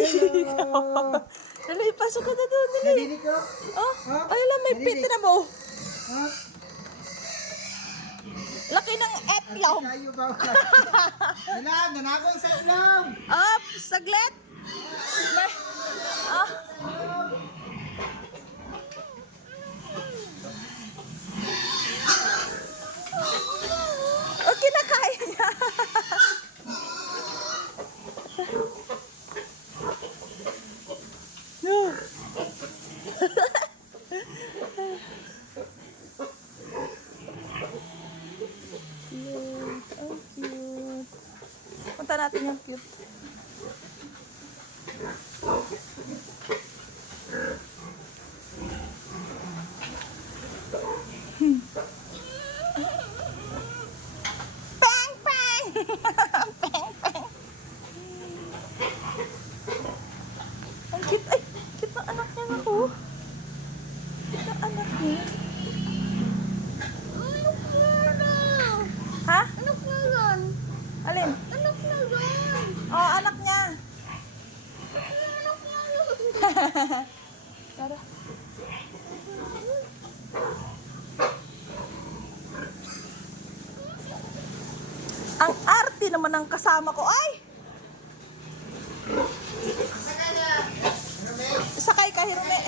Hello. Dali, pasok ka na doon. Dali. Nadinig ko? Oh, Huh? ay lang, may Nadinig? pit na mo. Ha? Laki ng etlog. Kayo ba? Wala, nanakong sa itlog. Up, saglit. May, ah. Oh, kinakain niya. No. Cute. Oh, cute. Punta natin yung cute. Pang! Pang! Pang! Pang! Ang cute. Ay! Cute na anak niya ako. Cute na anak niya. Ha? Anak na yan. Alin? Anak na yan. Oh, anak niya. Anak na yan. Tara. Ang arte naman ng kasama ko. Ay! Sakay ka, Hirme.